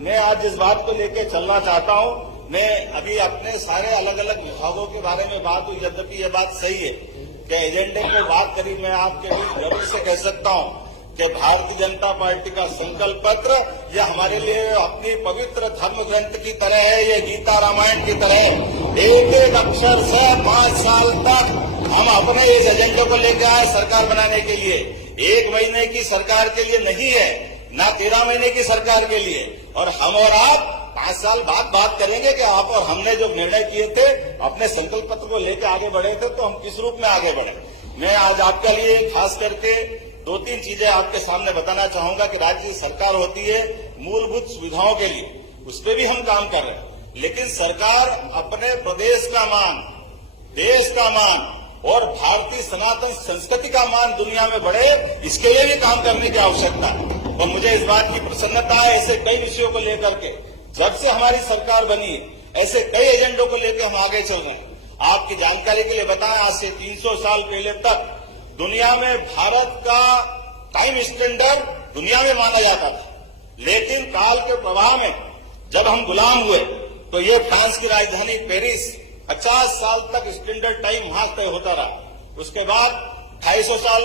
मैं आज इस बात को लेकर चलना चाहता हूं। मैं अभी अपने सारे अलग अलग विभागों के बारे में बात हुई, यद्यपि ये बात सही है कि एजेंडे को बात करी। मैं आपके बीच गर्व से कह सकता हूं कि भारतीय जनता पार्टी का संकल्प पत्र यह हमारे लिए अपनी पवित्र धर्म ग्रंथ की तरह है, ये गीता रामायण की तरह है। एक एक अक्षर से 5 साल तक हम अपने इस एजेंडे को लेकर आए सरकार बनाने के लिए। 1 महीने की सरकार के लिए नहीं है, ना 13 महीने की सरकार के लिए। और हम और आप 5 साल बाद बात करेंगे कि आप और हमने जो निर्णय किए थे, अपने संकल्प पत्र को लेकर आगे बढ़े थे, तो हम किस रूप में आगे बढ़े। मैं आज आपके लिए खास करके 2-3 चीजें आपके सामने बताना चाहूंगा कि राज्य सरकार होती है मूलभूत सुविधाओं के लिए, उस पर भी हम काम कर रहे हैं। लेकिन सरकार अपने प्रदेश का मान, देश का मान और भारतीय सनातन संस्कृति का मान दुनिया में बढ़े, इसके लिए भी काम करने की आवश्यकता है। और मुझे इस बात की प्रसन्नता है, ऐसे कई विषयों को लेकर के जब से हमारी सरकार बनी है, ऐसे कई एजेंडों को लेकर हम आगे चल रहे हैं। आपकी जानकारी के लिए बताएं, आज से 300 साल पहले तक दुनिया में भारत का टाइम स्टैंडर्ड दुनिया में माना जाता था। लेकिन काल के प्रवाह में जब हम गुलाम हुए तो ये फ्रांस की राजधानी पेरिस 50 साल तक स्टैंडर्ड टाइम वहां तय होता रहा। उसके बाद 250 साल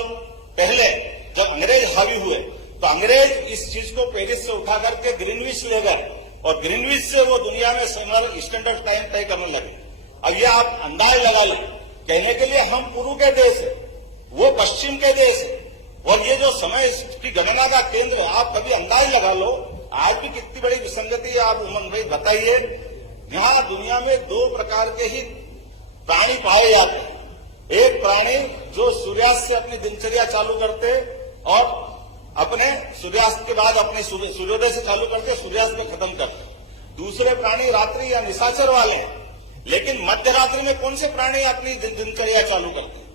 पहले जब अंग्रेज हावी हुए तो अंग्रेज इस चीज को पेरिस से उठा करके ग्रीनविच ले गए और ग्रीनविच से वो दुनिया में स्टैंडर्ड टाइम तय करने लगे। अब ये आप अंदाज लगा लें, कहने के लिए हम पूर्व के देश है, वो पश्चिम के देश है, और ये जो समय की गणना का केंद्र है, आप कभी अंदाज लगा लो आज भी कितनी बड़ी विसंगति है। आप उमंग भाई बताइए, यहाँ दुनिया में 2 प्रकार के ही प्राणी पाए जाते हैं। एक प्राणी जो सूर्यास्त से अपनी दिनचर्या चालू करते और अपने सूर्यास्त के बाद अपने सूर्योदय से चालू करके सूर्यास्त में खत्म करते। दूसरे प्राणी रात्रि या निशाचर वाले हैं। लेकिन मध्य रात्रि में कौन से प्राणी अपनी दिनचर्या चालू करते हैं?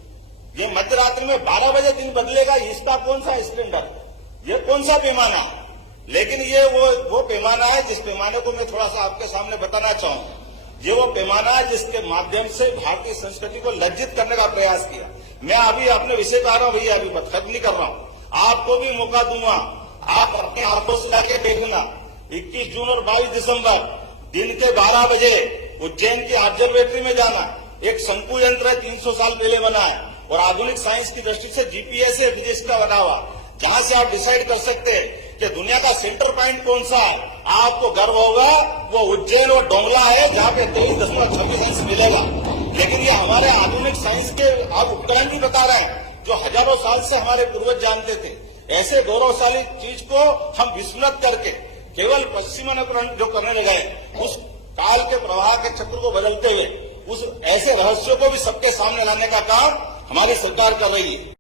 ये मध्य रात्रि में 12 बजे दिन बदलेगा, इसका कौन सा स्टैंडर्ड, ये कौन सा पैमाना है? लेकिन ये वो पैमाना है जिस पैमाने को मैं थोड़ा सा आपके सामने बताना चाहूंगा। ये वो पैमाना है जिसके माध्यम से भारतीय संस्कृति को लज्जित करने का प्रयास किया। मैं अभी अपने विषय पर आ रहा हूं भैया, अभी खत्म नहीं कर रहा हूं। आपको भी मौका दूंगा, आप अपने आंखों से जाके देखना। 21 जून और 22 दिसंबर दिन के 12 बजे उज्जैन की ऑब्जर्वेटरी में जाना। एक शंकु यंत्र है, 300 साल पहले बना है और आधुनिक साइंस की दृष्टि से जीपीएस है, फिजिक्स का बना हुआ, जहां से आप डिसाइड कर सकते हैं कि दुनिया का सेंटर पॉइंट कौन सा है। आपको गर्व होगा वो उज्जैन और डोंगला है, जहां पे 23.26 अंश मिलेगा। लेकिन ये हमारे आधुनिक साइंस के आप उपकरण भी बता रहे हैं जो हजारों साल से हमारे पूर्वज जानते थे। ऐसे गौरवशाली चीज को हम विस्मृत करके केवल पश्चिमानुकरण जो करने लगे, उस काल के प्रवाह के चक्र को बदलते हुए उस ऐसे रहस्यों को भी सबके सामने लाने का काम हमारी सरकार कर रही है।